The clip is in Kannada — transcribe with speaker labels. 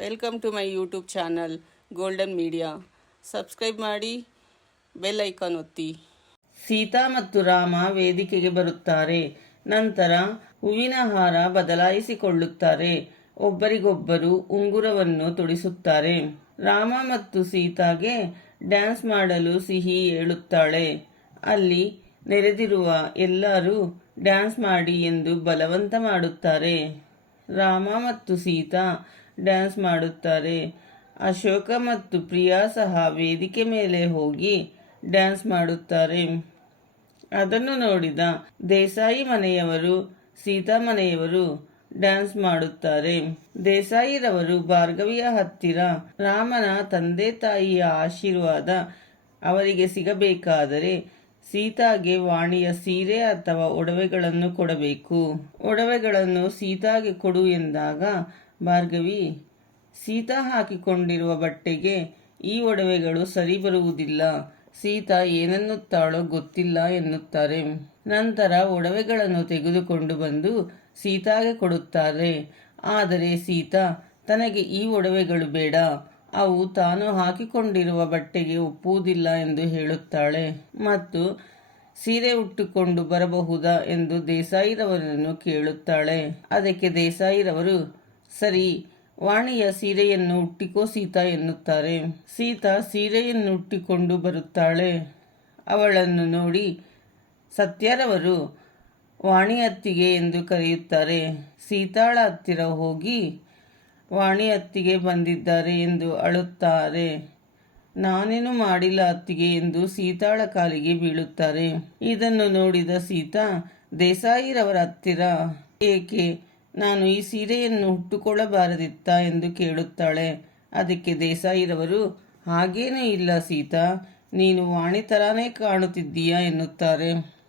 Speaker 1: Welcome to my YouTube channel golden media subscribe ಮಾಡಿ ಬೆಲ್ ಐಕಾನ್ ಒತ್ತಿ.
Speaker 2: ಸೀತಾ ಮತ್ತು ರಾಮ ವೇದಿಕೆಗೆ ಬರುತ್ತಾರೆ. ನಂತರ ಹೂವಿನ ಹಾರ ಬದಲಾಯಿಸಿಕೊಳ್ಳುತ್ತಾರೆ. ಒಬ್ಬರಿಗೊಬ್ಬರು ಉಂಗುರವನ್ನು ತೊಡಿಸುತ್ತಾರೆ. ರಾಮ ಮತ್ತು ಸೀತಾಗೆ ಡ್ಯಾನ್ಸ್ ಮಾಡಲು ಸಿಹಿ ಹೇಳುತ್ತಾಳೆ. ಅಲ್ಲಿ ನೆರೆದಿರುವ ಎಲ್ಲರೂ ಡ್ಯಾನ್ಸ್ ಮಾಡಿ ಎಂದು ಬಲವಂತ ಮಾಡುತ್ತಾರೆ. ರಾಮ ಮತ್ತು ಸೀತಾ ಡ್ಯಾನ್ಸ್ ಮಾಡುತ್ತಾರೆ. ಅಶೋಕ ಮತ್ತು ಪ್ರಿಯಾ ಸಹ ವೇದಿಕೆ ಮೇಲೆ ಹೋಗಿ ಡ್ಯಾನ್ಸ್ ಮಾಡುತ್ತಾರೆ. ಅದನ್ನು ನೋಡಿದ ದೇಸಾಯಿ ಮನೆಯವರು, ಸೀತಾ ಮನೆಯವರು ಡ್ಯಾನ್ಸ್ ಮಾಡುತ್ತಾರೆ. ದೇಸಾಯಿರವರು ಭಾರ್ಗವಿಯ ಹತ್ತಿರ ರಾಮನ ತಂದೆ ತಾಯಿಯ ಆಶೀರ್ವಾದ ಅವರಿಗೆ ಸಿಗಬೇಕಾದರೆ ಸೀತಾಗೆ ವಾಣಿಯ ಸೀರೆ ಅಥವಾ ಒಡವೆಗಳನ್ನು ಕೊಡಬೇಕು. ಒಡವೆಗಳನ್ನು ಸೀತಾಗೆ ಕೊಡು ಎಂದಾಗ, ಭಾರ್ಗವಿ, ಸೀತಾ ಹಾಕಿಕೊಂಡಿರುವ ಬಟ್ಟೆಗೆ ಈ ಒಡವೆಗಳು ಸರಿ ಬರುವುದಿಲ್ಲ ಸೀತಾ ಏನನ್ನುತ್ತಾಳೋ ಗೊತ್ತಿಲ್ಲ ಎನ್ನುತ್ತಾರೆ. ನಂತರ ಒಡವೆಗಳನ್ನು ತೆಗೆದುಕೊಂಡು ಬಂದು ಸೀತಾಗೆ ಕೊಡುತ್ತಾರೆ. ಆದರೆ ಸೀತಾ, ತನಗೆ ಈ ಒಡವೆಗಳು ಬೇಡ. ಅವು ತಾನು ಹಾಕಿಕೊಂಡಿರುವ ಬಟ್ಟೆಗೆ ಒಪ್ಪುವುದಿಲ್ಲ ಎಂದು ಹೇಳುತ್ತಾಳೆ. ಮತ್ತು ಸೀರೆ ಉಟ್ಟುಕೊಂಡು ಬರಬಹುದಾ ಎಂದು ದೇಸಾಯಿರವರನ್ನು ಕೇಳುತ್ತಾಳೆ. ಅದಕ್ಕೆ ದೇಸಾಯಿರವರು, ಸರಿ, ವಾಣಿಯ ಸೀರೆಯನ್ನು ಉಟ್ಟಿಕೋ ಸೀತಾ ಎನ್ನುತ್ತಾರೆ. ಸೀತಾ ಸೀರೆಯನ್ನು ಉಟ್ಟಿಕೊಂಡು ಬರುತ್ತಾಳೆ. ಅವಳನ್ನು ನೋಡಿ ಸತ್ಯರವರು ವಾಣಿ ಅತ್ತಿಗೆ ಎಂದು ಕರೆಯುತ್ತಾರೆ. ಸೀತಾಳ ಹತ್ತಿರ ಹೋಗಿ ವಾಣಿ ಅತ್ತಿಗೆ ಬಂದಿದ್ದಾರೆ ಎಂದು ಅಳುತ್ತಾರೆ. ನಾನೇನು ಮಾಡಿಲ್ಲ ಅತ್ತಿಗೆ ಎಂದು ಸೀತಾಳ ಕಾಲಿಗೆ ಬೀಳುತ್ತಾರೆ. ಇದನ್ನು ನೋಡಿದ ಸೀತಾ, ದೇಸಾಯಿರವರ ಹತ್ತಿರ, ಏಕೆ ನಾನು ಈ ಸೀರೆಯನ್ನು ಹುಟ್ಟುಕೊಳ್ಳಬಾರದಿತ್ತ ಎಂದು ಕೇಳುತ್ತಾಳೆ. ಅದಕ್ಕೆ ದೇಸಾಯಿರವರು, ಹಾಗೇನೂ ಇಲ್ಲ ಸೀತಾ, ನೀನು ವಾಣಿ ಥರಾನೇ ಕಾಣುತ್ತಿದ್ದೀಯಾ ಎನ್ನುತ್ತಾರೆ.